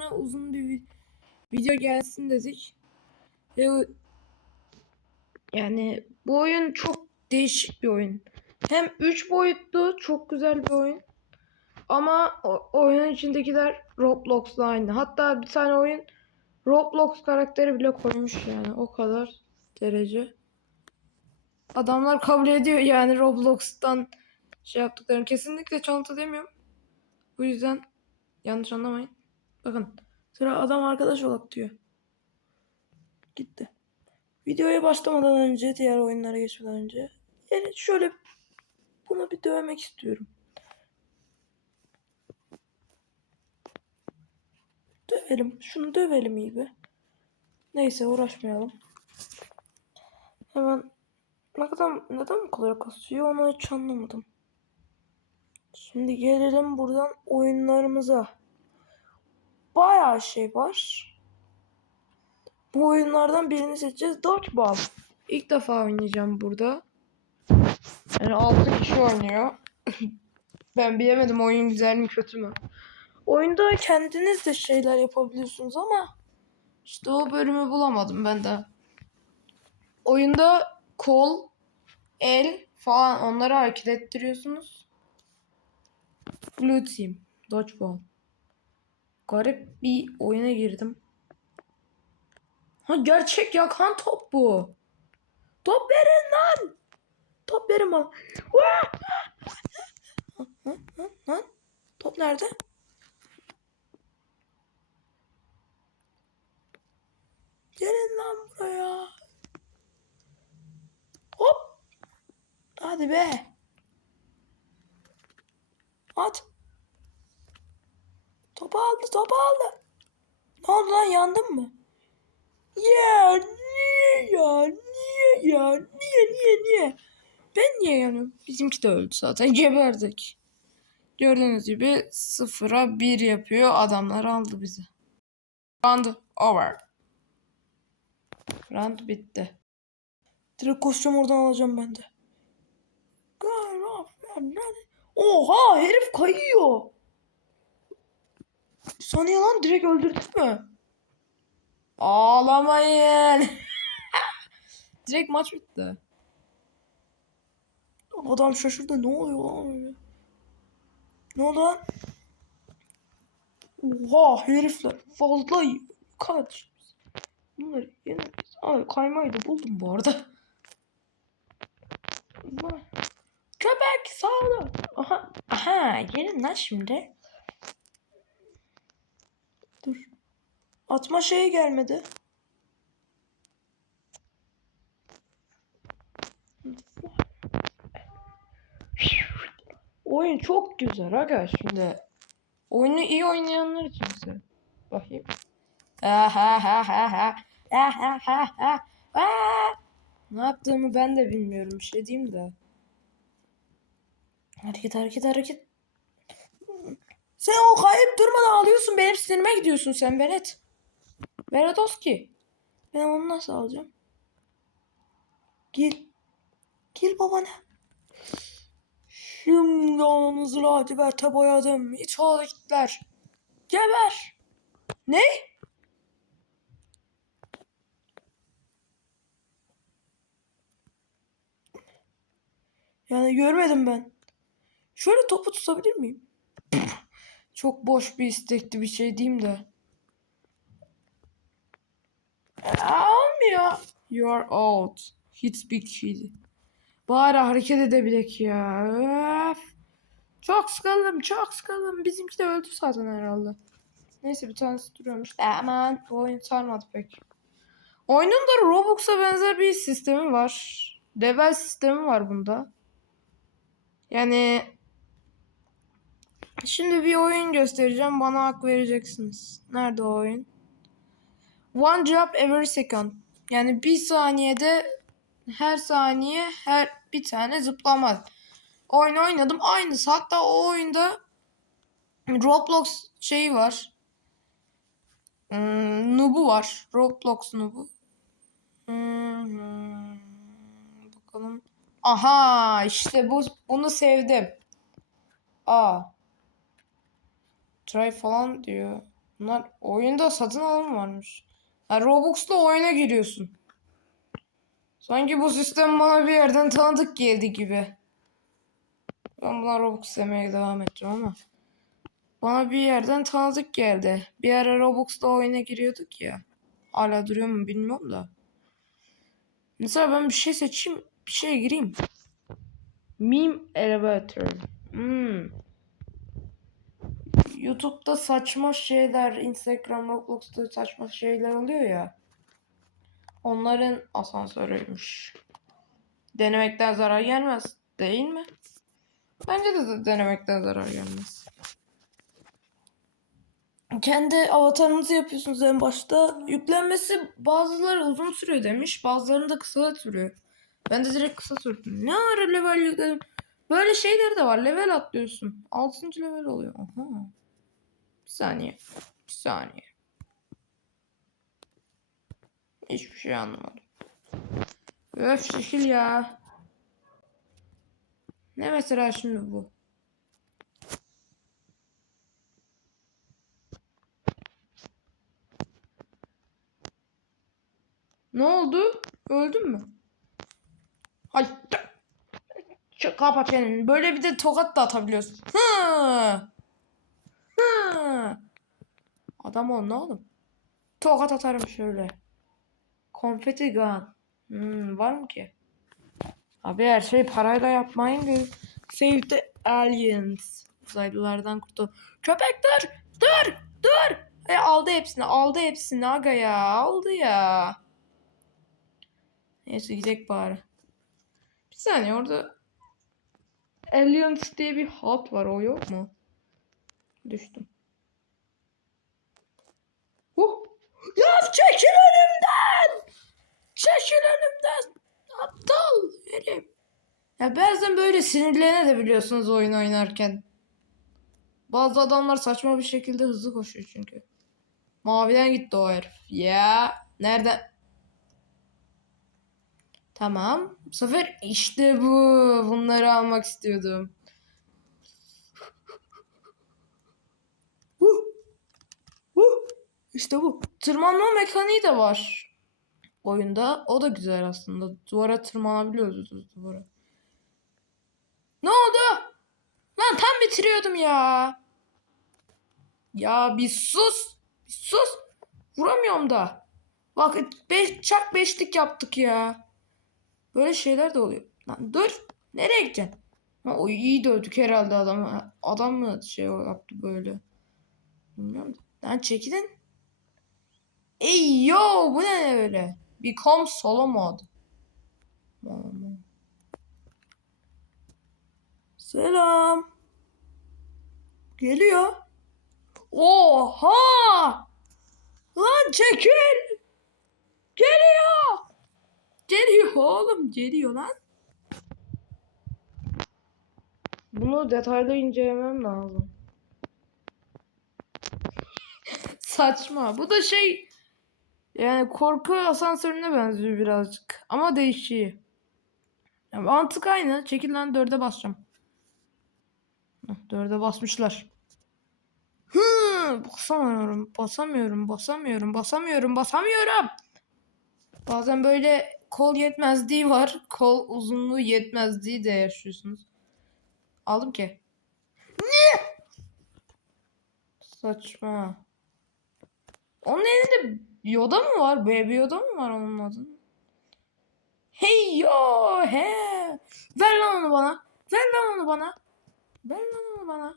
sonra uzun bir vi- video gelsin dedik. Ve yani bu oyun çok değişik bir oyun. Hem 3 boyutlu çok güzel bir oyun. Ama o, oyunun içindekiler Roblox'la aynı. Hatta bir tane oyun Roblox karakteri bile koymuş yani o kadar derece. Adamlar kabul ediyor yani Roblox'tan şey yaptıklarını. Kesinlikle çalıntı demiyorum. Bu yüzden yanlış anlamayın. Bakın sıra adam arkadaş olak diyor. Gitti. Videoya başlamadan önce diğer oyunlara geçmeden önce yani şöyle bunu bir dövmek istiyorum. Dövelim. Şunu dövelim iyi be. Neyse uğraşmayalım. Hemen ne kadar neden bu kadar kasıyor onu hiç anlamadım. Şimdi gelelim buradan oyunlarımıza. Bayağı şey var. Bu oyunlardan birini seçeceğiz. Dodgeball. İlk defa oynayacağım burada. Yani 6 kişi oynuyor. ben bilemedim oyun güzel mi kötü mü. Oyunda kendiniz de şeyler yapabiliyorsunuz ama işte o bölümü bulamadım ben de. Oyunda kol, el falan onları hareket ettiriyorsunuz. Blue Team, Dodgeball. Garip bir oyuna girdim. Ha gerçek yakan top bu. Top verin lan. Top verin bana. Lan. Top nerede? Gelin lan buraya. Hop. Hadi be. At. Topu aldı, topu aldı. Ne oldu lan yandın mı? Ya niye ya? Niye ya? Niye niye niye? Ben niye yanıyorum? Bizimki de öldü zaten. Geberdik. Gördüğünüz gibi sıfıra bir yapıyor. Adamlar aldı bizi. Round over. Round bitti. Direkt koşacağım oradan alacağım ben de. Oha herif kayıyor. Bir saniye lan direkt öldürdük mü? Ağlamayın. direkt maç bitti. Adam şaşırdı. Ne oluyor lan öyle? Ne oldu lan? Oha herifler fazla iyi. kaç. Bunları yine Ay, kaymayı buldum bu arada. Köpek sağda. Aha. Aha gelin lan şimdi. Dur. Atma şeyi gelmedi. Oyun çok güzel aga şimdi. Oyunu iyi oynayanlar için güzel. Bakayım. Aha ha ha ha. Aha ha ha. Aa! Ne yaptığımı ben de bilmiyorum. Bir şey diyeyim de. Hareket hareket hareket. Sen o kayıp durmadan alıyorsun. Benim sinirime gidiyorsun sen Berat. Beratowski. Ben onu nasıl alacağım? Gel. Gel babana. Şimdi anamızı laciverte boyadım. İç oğlu gittiler. Geber. Ne? Yani görmedim ben. Şöyle topu tutabilir miyim? Çok boş bir istekti bir şey diyeyim de. Aa, Olmuyor. You are out. Hit big kid. Bari hareket edebilek ya. Öf. Çok sıkıldım, çok sıkıldım. Bizimki de öldü zaten herhalde. Neyse bir tanesi duruyormuş. Aman bu oyun sarmadı pek. Oyunun da Robux'a benzer bir sistemi var. Level sistemi var bunda. Yani şimdi bir oyun göstereceğim. Bana hak vereceksiniz. Nerede o oyun? One job every second. Yani bir saniyede her saniye her bir tane zıplama. Oyun oynadım. Aynısı. Hatta o oyunda Roblox şeyi var. Hmm, Noob'u var. Roblox Noob'u. Hmm, bakalım. Aha işte bu bunu sevdim. Aa. Try falan diyor. Bunlar oyunda satın alım varmış. Ha, Robux'la oyuna giriyorsun. Sanki bu sistem bana bir yerden tanıdık geldi gibi. Ben buna Robux demeye devam edeceğim ama. Bana bir yerden tanıdık geldi. Bir ara Robux'la oyuna giriyorduk ya. Hala duruyor mu bilmiyorum da. Mesela ben bir şey seçeyim, bir şeye gireyim. Meme Elevator. Hmm. YouTube'da saçma şeyler, Instagram, Roblox'ta saçma şeyler oluyor ya. Onların asansörüymüş. Denemekten zarar gelmez, değil mi? Bence de, de denemekten zarar gelmez. Kendi avatarınızı yapıyorsunuz en başta. Yüklenmesi bazıları uzun sürüyor demiş. Bazılarında kısa sürüyor. Ben de direkt kısa sürdüm. Ne ara level yükledim. Böyle şeyleri de var. Level atlıyorsun. 6. level oluyor. Aha. Bir saniye. Bir saniye. Hiçbir şey anlamadım. Öf şekil ya. Ne mesela şimdi bu? Ne oldu? Öldün mü? Hay. Şu kapa çeneni. Böyle bir de tokat da atabiliyorsun. Hı. Adam ol ne oğlum? Tokat atarım şöyle. Konfeti gun. Hmm, var mı ki? Abi her şey parayla yapmayın diyor. Save the aliens. Uzaylılardan kurtul. Köpek dur! Dur! Dur! E, aldı hepsini. Aldı hepsini aga ya. Aldı ya. Neyse gidelim bari. Bir saniye orada Aliens diye bir hat var. O yok mu? Düştüm. Uh! Ya çekil önümden! Çekil önümden! Aptal herif. Ya bazen böyle sinirlenebiliyorsunuz oyun oynarken. Bazı adamlar saçma bir şekilde hızlı koşuyor çünkü. Maviden gitti o herif. Ya nereden? Tamam. Bu sefer işte bu. Bunları almak istiyordum. İşte bu. Tırmanma mekaniği de var oyunda. O da güzel aslında. Duvara tırmanabiliyoruz duvara. Ne oldu? Lan tam bitiriyordum ya. Ya bir sus. Bir sus. Vuramıyorum da. Bak beş, çak beşlik yaptık ya. Böyle şeyler de oluyor. Lan dur. Nereye gideceksin? Ha, o iyi dövdük herhalde adamı. Adam mı şey yaptı böyle? Bilmiyorum. Lan çekilin. Ey yo bu ne öyle? Become solo mod. Selam. Geliyor. Oha! Lan çekil. Geliyor. Geliyor oğlum geliyor lan. Bunu detaylı incelemem lazım. Saçma. Bu da şey yani korku asansörüne benziyor birazcık. Ama değişiyor. Yani mantık aynı. Çekil lan dörde basacağım. Dörde basmışlar. Hı, basamıyorum, basamıyorum, basamıyorum, basamıyorum, basamıyorum. Bazen böyle kol yetmezliği var. Kol uzunluğu yetmezliği de yaşıyorsunuz. Aldım ki. Ne? Saçma. Onun elinde Yoda mı var? Baby Yoda mı var onun adının? Hey yo he. Ver lan onu bana. Ver lan onu bana. Ver lan onu bana.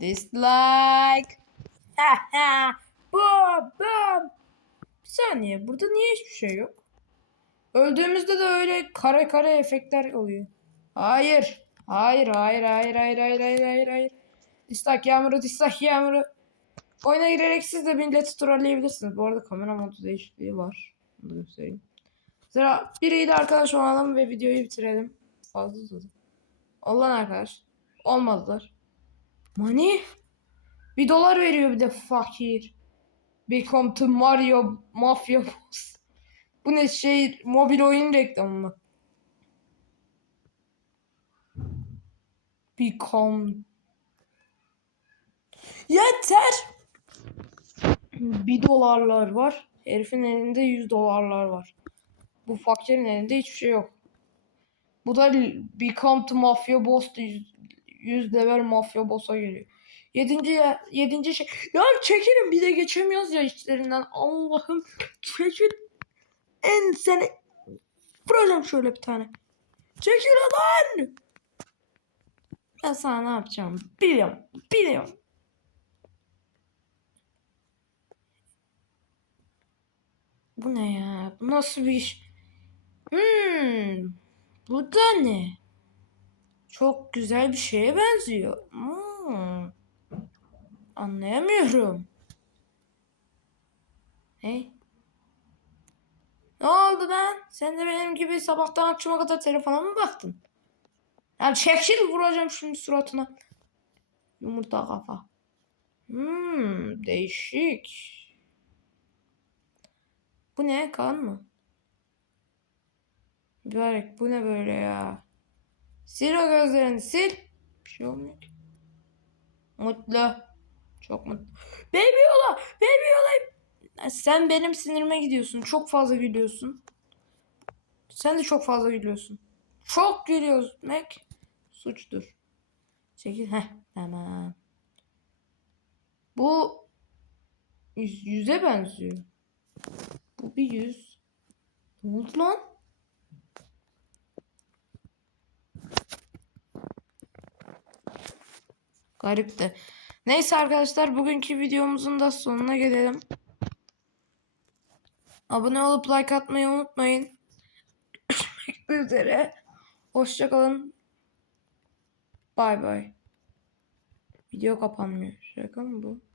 Dislike. Ha ha. Bam bam. Bir saniye. Burada niye hiçbir şey yok? Öldüğümüzde de öyle kare kare efektler oluyor. Hayır. Hayır, hayır, hayır, hayır, hayır, hayır, hayır, hayır. Dislike yağmuru, dislike yağmuru. Oyuna girerek siz de milleti trolleyebilirsiniz. Bu arada kamera modu değişikliği var. Bunu göstereyim. Sıra biriyle arkadaş olalım ve videoyu bitirelim. Fazla uzadı. Olan arkadaş. Olmadılar. Money? Bir dolar veriyor bir de fakir. Become to Mario Mafia Boss. Bu ne şey mobil oyun reklamı mı? Become Yeter. Bir dolarlar var. Herifin elinde 100 dolarlar var. Bu fakirin elinde hiçbir şey yok. Bu da Become to Mafia Boss 100 level Mafia Boss'a geliyor. Yedinci, ya- yedinci şey. Ya çekilin bir de geçemiyoruz ya içlerinden. Allah'ım çekil. En seni vuracağım şöyle bir tane. Çekil lan. Ben sana ne yapacağım biliyorum. Biliyorum. Bu ne ya? Bu nasıl bir iş? Hmm. Bu da ne? Çok güzel bir şeye benziyor. Hmm. Anlayamıyorum. Hey. Ne oldu lan? Sen de benim gibi sabahtan akşama kadar telefona mı baktın? Ya çekil vuracağım şimdi suratına. Yumurta kafa. Hmm, değişik. Bu ne? Kan mı? Mübarek bu ne böyle ya? Sil o gözlerini sil. Bir şey olmuyor ki. Mutlu. Çok mutlu. Baby yola. Baby yola. Sen benim sinirime gidiyorsun. Çok fazla gülüyorsun. Sen de çok fazla gülüyorsun. Çok gülüyormek suçtur. Çekil. Heh tamam. Bu yüz, yüze benziyor. Bu bir yüz. Ne oldu lan? Garip de. Neyse arkadaşlar bugünkü videomuzun da sonuna gelelim. Abone olup like atmayı unutmayın. Görüşmek üzere. Hoşçakalın. Bay bay. Video kapanmıyor. Şaka mı bu?